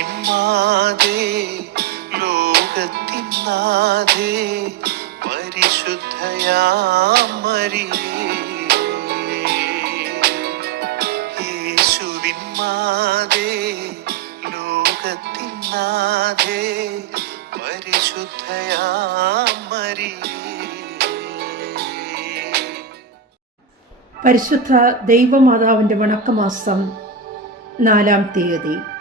യേശുവിൻ മാതേ ലോകത്തിൻ നാഥേ പരിശുദ്ധയാമരിയേ. യേശുവിൻ മാതേ ലോകത്തിൻ നാഥേ പരിശുദ്ധയാമരിയേ. പരിശുദ്ധ ദൈവമാതാവിന്റെ വണക്കമാസം നാലാം തീയതി.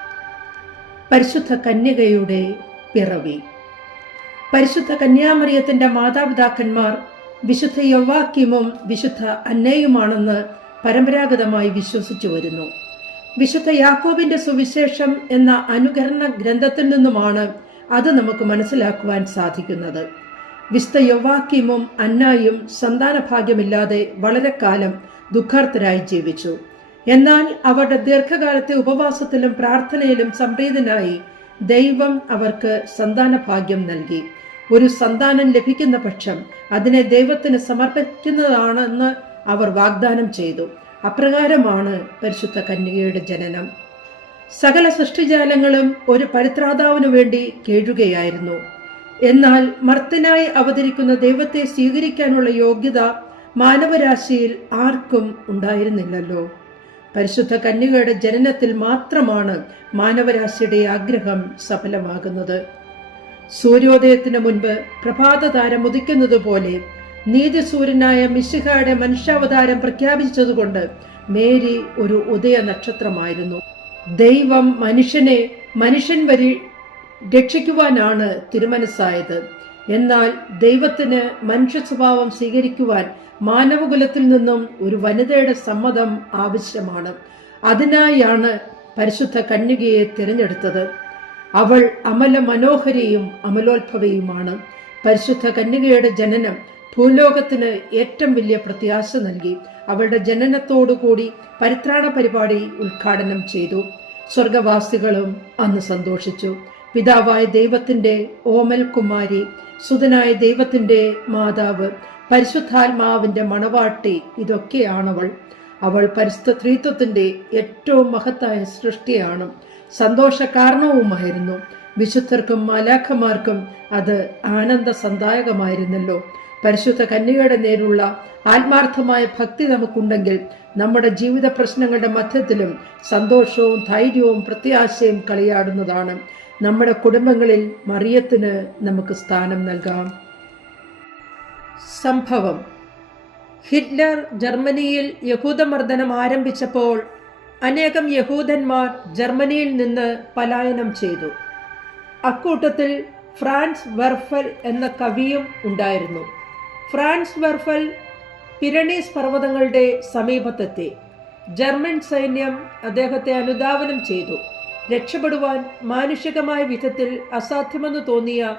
പരിശുദ്ധ കന്യകയുടെ പിറവി. പരിശുദ്ധ കന്യാമറിയത്തിന്റെ മാതാപിതാക്കന്മാർ വിശുദ്ധ യൗവാക്യമും വിശുദ്ധ അന്നയുമാണെന്ന് പരമ്പരാഗതമായി വിശ്വസിച്ചു വരുന്നു. വിശുദ്ധ യാക്കോബിന്റെ സുവിശേഷം എന്ന അനുകരണ ഗ്രന്ഥത്തിൽ നിന്നുമാണ് അത് നമുക്ക് മനസ്സിലാക്കുവാൻ സാധിക്കുന്നത്. വിശുദ്ധ യൗവാക്യമും അന്നായും സന്താനഭാഗ്യമില്ലാതെ വളരെ കാലം ദുഃഖാർത്ഥരായി ജീവിച്ചു. എന്നാൽ അവരുടെ ദീർഘകാലത്തെ ഉപവാസത്തിലും പ്രാർത്ഥനയിലും സംപ്രീതനായി ദൈവം അവർക്ക് സന്താന ഭാഗ്യം നൽകി. ഒരു സന്താനം ലഭിക്കുന്ന പക്ഷം അതിനെ ദൈവത്തിന് സമർപ്പിക്കുന്നതാണെന്ന് അവർ വാഗ്ദാനം ചെയ്തു. അപ്രകാരമാണ് പരിശുദ്ധ കന്യകയുടെ ജനനം. സകല സൃഷ്ടിജാലങ്ങളും ഒരു പരിത്രാതാവിനു വേണ്ടി കേഴുകയായിരുന്നു. എന്നാൽ മർത്തനായി അവതരിക്കുന്ന ദൈവത്തെ സ്വീകരിക്കാനുള്ള യോഗ്യത മാനവരാശിയിൽ ആർക്കും ഉണ്ടായിരുന്നില്ലല്ലോ. പരിശുദ്ധ കന്യകയുടെ ജനനത്തിൽ മാത്രമാണ് മാനവരാശിയുടെ ആഗ്രഹം സഫലമാകുന്നത്. സൂര്യോദയത്തിന് മുൻപ് പ്രഭാതതാരം ഉദിക്കുന്നത് പോലെ നീതിസൂര്യനായ മിശിഹയുടെ മനുഷ്യാവതാരം പ്രഖ്യാപിച്ചതുകൊണ്ട് മേരി ഒരു ഉദയ നക്ഷത്രമായിരുന്നു. ദൈവം മനുഷ്യനെ മനുഷ്യൻ വരി രക്ഷിക്കുവാനാണ് തിരുമനസ്സായത്. എന്നാൽ ദൈവത്തിന് മനുഷ്യ സ്വഭാവം സ്വീകരിക്കുവാൻ മാനവകുലത്തിൽ നിന്നും ഒരു വനിതയുടെ സമ്മതം ആവശ്യമാണ്. അതിനായാണ് പരിശുദ്ധ കന്യകയെ തിരഞ്ഞെടുത്തത്. അവൾ അമല മനോഹരിയും അമലോത്ഭവയുമാണ്. പരിശുദ്ധ കന്യകയുടെ ജനനം ഭൂലോകത്തിന് ഏറ്റവും വലിയ പ്രത്യാശ നൽകി. അവളുടെ ജനനത്തോടുകൂടി പരിത്രാണ പരിപാടി ഉദ്ഘാടനം ചെയ്തു. സ്വർഗവാസികളും അന്ന് സന്തോഷിച്ചു. പിതാവായ ദൈവത്തിന്റെ ഓമൽ കുമാരി സുതനായ ദൈവത്തിന്റെ മാതാവ് പരിശുദ്ധാത്മാവിന്റെ മണവാട്ടി ഇതൊക്കെയാണവൾ. അവൾ പരിശുദ്ധ ത്രീത്വത്തിന്റെ ഏറ്റവും മഹത്തായ സൃഷ്ടിയാണ്. സന്തോഷ കാരണവുമായിരുന്നു വിശുദ്ധർക്കും മാലാഖമാർക്കും അത് ആനന്ദ സന്ദായകമായിരുന്നല്ലോ പരിശുദ്ധ കന്യകയുടെ നേരുള്ള ആത്മാർത്ഥമായ ഭക്തി നമുക്കുണ്ടെങ്കിൽ നമ്മുടെ ജീവിത പ്രശ്നങ്ങളുടെ മധ്യത്തിലും സന്തോഷവും ധൈര്യവും പ്രത്യാശയും കളിയാടുന്നതാണ്. നമ്മുടെ കുടുംബങ്ങളിൽ മറിയത്തിന് നമുക്ക് സ്ഥാനം നൽകാം. സംഭവം. ഹിറ്റ്ലർ ജർമ്മനിയിൽ യഹൂദമർദ്ദനം ആരംഭിച്ചപ്പോൾ അനേകം യഹൂദന്മാർ ജർമ്മനിയിൽ നിന്ന് പലായനം ചെയ്തു. അക്കൂട്ടത്തിൽ ഫ്രാൻസ് വെർഫൽ എന്ന കവിയും ഉണ്ടായിരുന്നു. ഫ്രാൻസ് വെർഫൽ പിരണീസ് പർവതങ്ങളുടെ സമീപത്തെത്തി. ജർമ്മൻ സൈന്യം അദ്ദേഹത്തെ അനുധാവനം ചെയ്തു. രക്ഷപ്പെടുവാൻ മാനുഷികമായ വിധത്തിൽ അസാധ്യമെന്ന് തോന്നിയ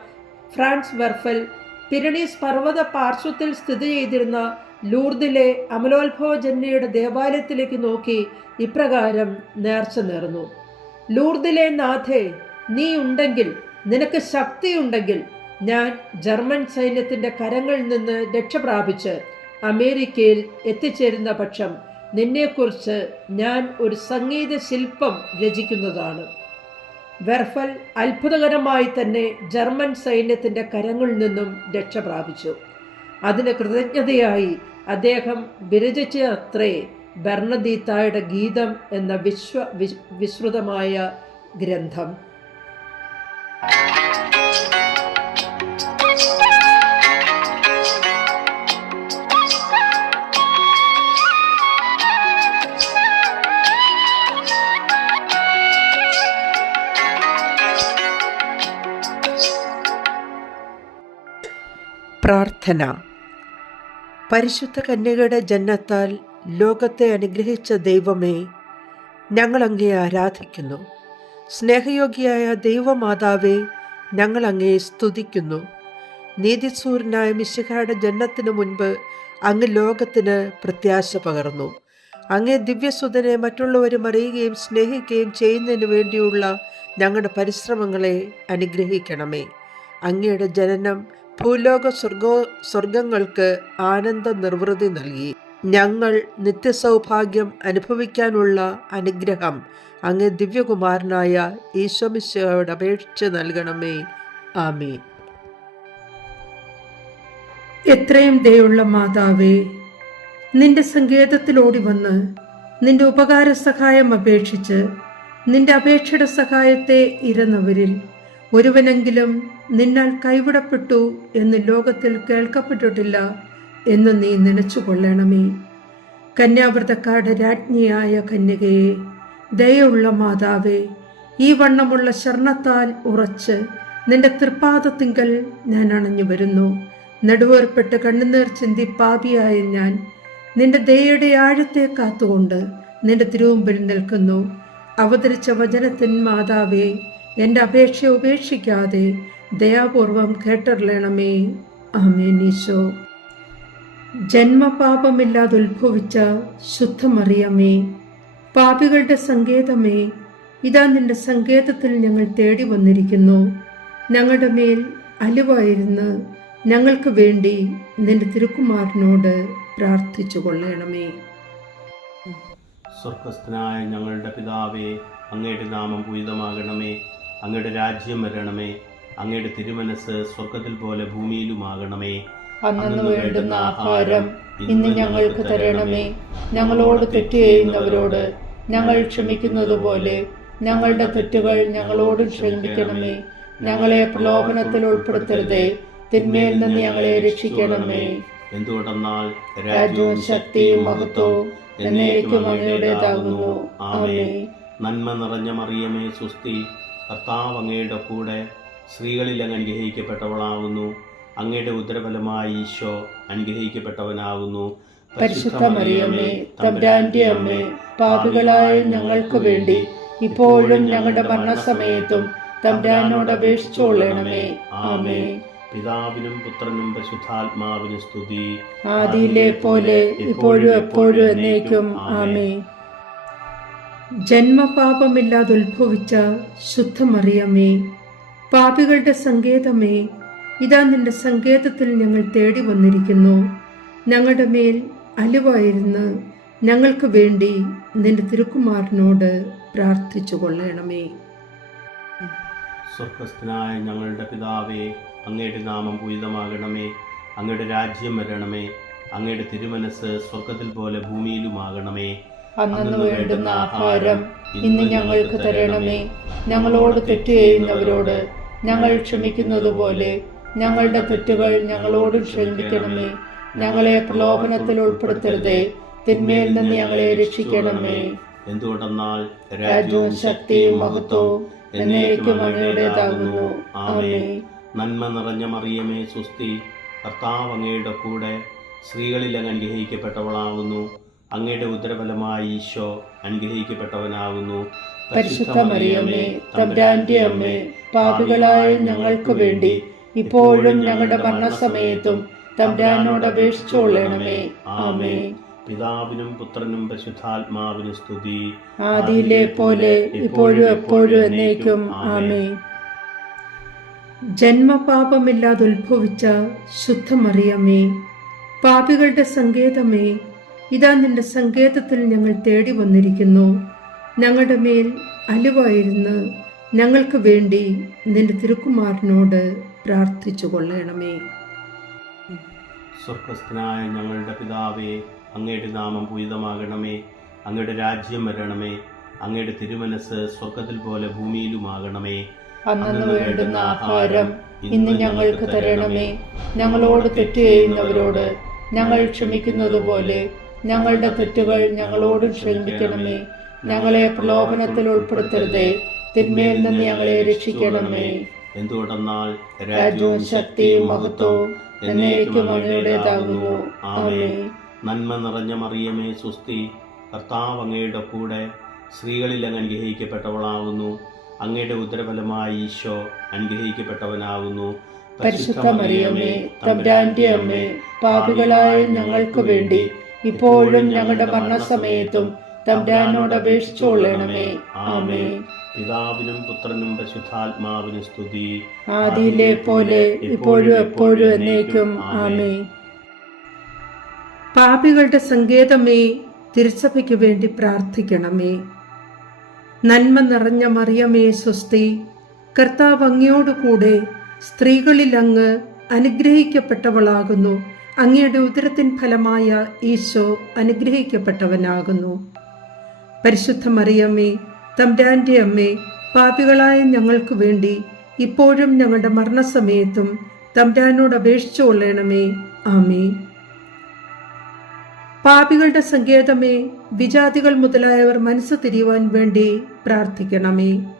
ഫ്രാൻസ് വെർഫൽ പിരണീസ് പർവത പാർശ്വത്തിൽ സ്ഥിതി ചെയ്തിരുന്ന ലൂർദിലെ അമലോത്ഭവജന്യയുടെ ദേവാലയത്തിലേക്ക് നോക്കി ഇപ്രകാരം നേർച്ച നേർന്നു. ലൂർദിലെ നാഥേ നീ ഉണ്ടെങ്കിൽ നിനക്ക് ശക്തിയുണ്ടെങ്കിൽ ഞാൻ ജർമ്മൻ സൈന്യത്തിന്റെ കരങ്ങളിൽ നിന്ന് രക്ഷപ്രാപിച്ച് അമേരിക്കയിൽ എത്തിച്ചേരുന്ന പക്ഷം നിന്നെക്കുറിച്ച് ഞാൻ ഒരു സംഗീത ശില്പം രചിക്കുന്നതാണ്. വെർഫൽ അത്ഭുതകരമായി തന്നെ ജർമ്മൻ സൈന്യത്തിന്റെ കരങ്ങളിൽ നിന്നും രക്ഷപ്രാപിച്ചു അതിന് കൃതജ്ഞതയായി അദ്ദേഹം വിരചിച്ച അത്രേ ഭരണദീത്തായുടെ ഗീതം എന്ന വിശ്വ വിശ്- വിശ്രുതമായ ഗ്രന്ഥം. പ്രാർത്ഥന. പരിശുദ്ധ കന്യകയുടെ ജന്മത്താൽ ലോകത്തെ അനുഗ്രഹിച്ച ദൈവമേ ഞങ്ങൾ ആരാധിക്കുന്നു. സ്നേഹയോഗിയായ ദൈവമാതാവേ ഞങ്ങൾ സ്തുതിക്കുന്നു. നീതിസൂരനായ മിശിഹായുടെ ജന്മത്തിന് മുൻപ് അങ്ങ് ലോകത്തിന് പ്രത്യാശ പകർന്നു. അങ്ങേ ദിവ്യസുതനെ മറ്റുള്ളവരും അറിയുകയും സ്നേഹിക്കുകയും ചെയ്യുന്നതിന് വേണ്ടിയുള്ള ഞങ്ങളുടെ പരിശ്രമങ്ങളെ അനുഗ്രഹിക്കണമേ. അങ്ങയുടെ ജനനം ഭൂലോക സ്വർഗോ സ്വർഗങ്ങൾക്ക് ആനന്ദ നിർവൃതി നൽകി. ഞങ്ങൾ നിത്യസൗഭാഗ്യം അനുഭവിക്കാനുള്ള അനുഗ്രഹം അങ്ങ് ദിവ്യകുമാരനായ ഈശ്വമിശയോട് അപേക്ഷിച്ച് നൽകണമേ. ആമേ എത്രയും ദയുള്ള മാതാവേ നിന്റെ സങ്കേതത്തിലോടി വന്ന് നിന്റെ ഉപകാര സഹായം അപേക്ഷിച്ച് നിന്റെ അപേക്ഷയുടെ സഹായത്തെ ഇരുന്നവരിൽ ഒരുവനെങ്കിലും നിന്നാൽ കൈവിടപ്പെട്ടു എന്ന് ലോകത്തിൽ കേൾക്കപ്പെട്ടിട്ടില്ല എന്ന് നീ നനച്ചുകൊള്ളണമേ. കന്യാവ്രതക്കാരുടെ രാജ്ഞിയായ കന്യകയെ ദയുള്ള മാതാവേ ഈ വണ്ണമുള്ള ശരണത്താൽ ഉറച്ച് നിന്റെ തൃപ്പാദത്തിങ്കൽ ഞാൻ അണഞ്ഞു വരുന്നു. നടുവേർപ്പെട്ട് കണ്ണുനീർ ചിന്തി പാപിയായ ഞാൻ നിന്റെ ദയയുടെ ആഴത്തെ കാത്തുകൊണ്ട് നിന്റെ തിരുവമ്പിൽ നിൽക്കുന്നു. അവതരിച്ച വചനത്തിൻ മാതാവേ എന്റെ അപേക്ഷ ഉപേക്ഷിക്കാതെ ദയാപൂർവം കേട്ടറിയണമേ. ആമേനീശോ ജന്മപാപമില്ലാതെ ഉത്ഭവിച്ച ശുദ്ധമറിയമേ പാപികളുടെ സങ്കേതമേ ഇതാ നിന്റെ സങ്കേതത്തിൽ ഞങ്ങൾ തേടി വന്നിരിക്കുന്നു. ഞങ്ങളുടെ മേൽ അലിവായിരുന്ന് ഞങ്ങൾക്ക് വേണ്ടി നിന്റെ തിരുക്കുമാരനോട് പ്രാർത്ഥിച്ചു കൊള്ളണമേ സ്വർഗസ്ഥനായ ഞങ്ങളുടെ പിതാവേ അങ്ങയുടെ നാമം പൂജിതമാകണമേ അങ്ങയുടെ രാജ്യം വരണമേ. അങ്ങയുടെ തിരുമനസ് സ്വർഗത്തിൽ പോലെ ഭൂമിയിലുമാകണമേ. അന്നു വേണ്ടുന്ന ആഹാരം ഇന്ന് ഞങ്ങൾക്ക് തരണമേ. ഞങ്ങളോട് തെറ്റ് ചെയ്യുന്നവരോട് ഞങ്ങൾ ക്ഷമിക്കുന്നത് പോലെ ഞങ്ങളുടെ തെറ്റുകൾ ഞങ്ങളോട് ക്ഷമിക്കണമേ. ഞങ്ങളെ പ്രലോഭനത്തിൽ ഉൾപ്പെടുത്തരുതേ. തിന്മയിൽ നിന്ന് ഞങ്ങളെ രക്ഷിക്കണമേ. എന്തുകൊണ്ടെന്നാൽ രാജ്യവും ശക്തിയും മഹത്വവും എന്നേക്കും അങ്ങയുടേതാകുന്നു. ആമേ നന്മ നിറഞ്ഞ മറിയമേ സുസ്തി കർത്താവ് അങ്ങയുടെ കൂടെ സ്ത്രീകളിൽ അങ്ങ് അനുഗ്രഹിക്കപ്പെട്ടവളാകുന്നു അങ്ങയുടെ ഉദരഫലമായി ഈശോ അനുഗ്രഹിക്കപ്പെട്ടവനാകുന്നു പരിശുദ്ധ മറിയമേ തമ്പുരാന്റെ അമ്മേ പാപികളായ ഞങ്ങൾക്ക് വേണ്ടി ഇപ്പോഴും ഞങ്ങളുടെ മരണസമയത്തും തമ്പുരാനോട് അപേക്ഷിച്ചോളണമേ ആമേ പിതാവിനും പുത്രനും പരിശുദ്ധാത്മാവിനും സ്തുതി. ആദിയിലെ പോലെ ഇപ്പോഴും എപ്പോഴും എന്നേക്കും ആമേ ജന്മപാപമില്ലാതെ ഉത്ഭവിച്ച ശുദ്ധമറിയമേ പാപികളുടെ സങ്കേതമേ ഇതാ നിന്റെ സങ്കേതത്തിൽ ഞങ്ങൾ തേടി വന്നിരിക്കുന്നു. ഞങ്ങളുടെ മേൽ അലുവായിരുന്ന് ഞങ്ങൾക്ക് വേണ്ടി നിന്റെ തിരുക്കുമാരനോട് പ്രാർത്ഥിച്ചു കൊള്ളണമേ. സ്വർഗസ്ഥനായ ഞങ്ങളുടെ പിതാവേ അങ്ങയുടെ നാമം പൂരിതമാകണമേ. അങ്ങയുടെ രാജ്യം വരണമേ. അങ്ങയുടെ തിരുമനസ് സ്വർഗത്തിൽ പോലെ ഭൂമിയിലുമാകണമേ. അന്നു വേണ്ടുന്ന ആഹാരം ഇന്ന് ഞങ്ങൾക്ക് തരണമേ. ഞങ്ങളോട് തെറ്റ് ചെയ്യുന്നവരോട് ഞങ്ങൾ ക്ഷമിക്കുന്നത് പോലെ ഞങ്ങളുടെ തെറ്റുകൾ ഞങ്ങളോട് ക്ഷമിക്കണമേ. ഞങ്ങളെ പ്രലോഭനത്തിൽ ഉൾപ്പെടുത്തരുതേ. തിന്മയിൽ നിന്ന് ഞങ്ങളെ രക്ഷിക്കണമേ. എന്തുകൊണ്ടെന്നാൽ രാജ്യവും ശക്തിയും മഹത്വവും എന്നേക്കും അങ്ങയുടേതാകുന്നു. ആമേ നന്മ നിറഞ്ഞ മറിയമേ സുസ്തി കർത്താവ് അങ്ങയുടെ കൂടെ സ്ത്രീകളിൽ അങ്ങ് അനുഗ്രഹിക്കപ്പെട്ടവളാകുന്നു. അങ്ങയുടെ ഉദരഫലമായി ഈശോ അനുഗ്രഹിക്കപ്പെട്ടവനാകുന്നു. പരിശുദ്ധ മറിയമ്മേ തമ്പുരാന്റെ അമ്മേ പാപികളായ ഞങ്ങൾക്ക് വേണ്ടി ഇപ്പോഴും ഞങ്ങളുടെ മരണസമയത്തും തമ്പുരാനോട് അപേക്ഷിച്ചോളണമേ ആമേ പിതാവിനും പുത്രനും പരിശുദ്ധാത്മാവിനും സ്തുതി. ആദിയിലെ പോലെ ഇപ്പോഴും എപ്പോഴും എന്നേക്കും ആമേ ജന്മപാപമില്ലാതെ ഉത്ഭവിച്ച ശുദ്ധമറിയമേ പാപികളുടെ സങ്കേതമേ ഇതാ നിന്റെ സങ്കേതത്തിൽ ഞങ്ങൾ തേടി വന്നിരിക്കുന്നു. ഞങ്ങളുടെ മേൽ അലുവായിരുന്ന് ഞങ്ങൾക്ക് വേണ്ടി നിന്റെ തിരുക്കുമാരനോട് പ്രാർത്ഥിച്ചു കൊള്ളണമേ. സ്വർഗസ്ഥനായ ഞങ്ങളുടെ പിതാവേ അങ്ങയുടെ നാമം പൂരിതമാകണമേ. അങ്ങയുടെ രാജ്യം വരണമേ. അങ്ങയുടെ തിരുമനസ് സ്വർഗത്തിൽ പോലെ ഭൂമിയിലുമാകണമേ. അന്നു വേണ്ടുന്ന ആഹാരം ഇന്ന് ഞങ്ങൾക്ക് തരണമേ. ഞങ്ങളോട് തെറ്റ് ചെയ്യുന്നവരോട് ഞങ്ങൾ ക്ഷമിക്കുന്നത് പോലെ ഞങ്ങളുടെ തെറ്റുകൾ ഞങ്ങളോട് ക്ഷമിക്കണമേ. ഞങ്ങളെ പ്രലോഭനത്തിൽ ഉൾപ്പെടുത്തരുതേ. തിന്മയിൽ നിന്ന് ഞങ്ങളെ രക്ഷിക്കണമേ. എന്തുകൊണ്ടെന്നാൽ രാജ്യവും ശക്തിയും മഹത്വവും എന്നേക്കും അങ്ങയുടേതാകുന്നു. ആമേ നന്മ നിറഞ്ഞ മറിയമേ സുസ്തി കർത്താവ് അങ്ങയുടെ കൂടെ സ്ത്രീകളിൽ അങ്ങ് അനുഗ്രഹിക്കപ്പെട്ടവളാകുന്നു. അങ്ങയുടെ ഉദരഫലമായി ഈശോ അനുഗ്രഹിക്കപ്പെട്ടവനാകുന്നു. പരിശുദ്ധ മറിയമ്മേ തമ്പുരാന്റെ അമ്മേ പാപികളായ ഞങ്ങൾക്ക് വേണ്ടി ഇപ്പോഴും ഞങ്ങളുടെ മരണസമയത്തും തമ്പുരാനോട് അപേക്ഷിച്ചോളണമേ. ആമേ പിതാവിനും പുത്രനും പരിശുദ്ധാത്മാവിനും സ്തുതി. ആദിയിലെ പോലെ ഇപ്പോഴും എപ്പോഴും എന്നേക്കും ആമേ പാപികളുടെ സങ്കേതമേ തിരുസഭയ്ക്ക് വേണ്ടി പ്രാർത്ഥിക്കണമേ. നന്മ നിറഞ്ഞ മറിയമേ സ്വസ്തി. കർത്താവ് അങ്ങയോടുകൂടെ സ്ത്രീകളിൽ അങ്ങ് അനുഗ്രഹിക്കപ്പെട്ടവളാകുന്നു. അങ്ങയുടെ ഉദരത്തിൻ ഫലമായ ഈശോ അനുഗ്രഹിക്കപ്പെട്ടവനാകുന്നു. പരിശുദ്ധ മറിയമ്മേ തമ്പ്രാന്റെ അമ്മേ പാപികളായ ഞങ്ങൾക്ക് വേണ്ടി ഇപ്പോഴും ഞങ്ങളുടെ മരണസമയത്തും തമ്പ്രാനോട് അപേക്ഷിച്ചു കൊള്ളണമേ. ആമേ പാപികളുടെ സങ്കേതമേ വിജാതികൾ മുതലായവർ മനസ്സ് തിരിയുവാൻ വേണ്ടി പ്രാർത്ഥിക്കണമേ.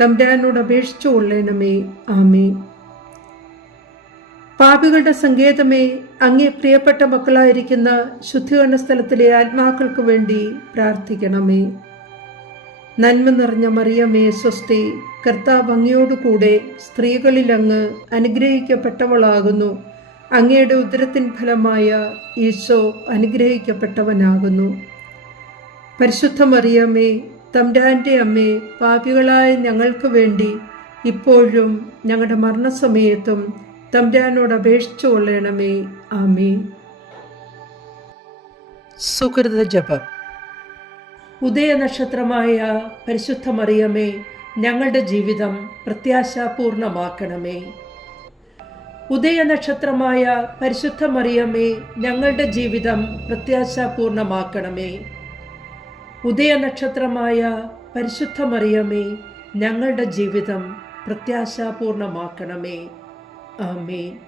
തമ്പ്രാനോട് അപേക്ഷിച്ചു കൊള്ളണമേ. ആമേ പാപികളുടെ സങ്കേതമേ അങ്ങേ പ്രിയപ്പെട്ട മക്കളായിരിക്കുന്ന ശുദ്ധീകരണ സ്ഥലത്തിലെ ആത്മാക്കൾക്ക് വേണ്ടി പ്രാർത്ഥിക്കണമേ. നന്മ നിറഞ്ഞ മറിയമേ സ്വസ്തി കർത്താവ് അങ്ങയോടുകൂടെ സ്ത്രീകളിൽ അങ്ങ് അനുഗ്രഹിക്കപ്പെട്ടവളാകുന്നു. അങ്ങയുടെ ഉദരത്തിൻ ഫലമായ ഈശോ അനുഗ്രഹിക്കപ്പെട്ടവനാകുന്നു. പരിശുദ്ധ മറിയമ്മേ തമ്പ്രാന്റെ അമ്മേ പാപികളായ ഞങ്ങൾക്ക് വേണ്ടി ഇപ്പോഴും ഞങ്ങളുടെ മരണസമയത്തും തമ്പ്രാനോട് അപേക്ഷിച്ചു കൊള്ളണമേ. ആമേ സുഹൃത ജപം. ഉദയനക്ഷത്രമായ പരിശുദ്ധ മറിയമേ ഞങ്ങളുടെ ജീവിതം പ്രത്യാശാപൂർണമാക്കണമേ. ഉദയനക്ഷത്രമായ പരിശുദ്ധ മറിയമേ ഞങ്ങളുടെ ജീവിതം പ്രത്യാശാപൂർണമാക്കണമേ. ഉദയനക്ഷത്രമായ പരിശുദ്ധ മറിയമേ ഞങ്ങളുടെ ജീവിതം പ്രത്യാശാപൂർണമാക്കണമേ. ആമേ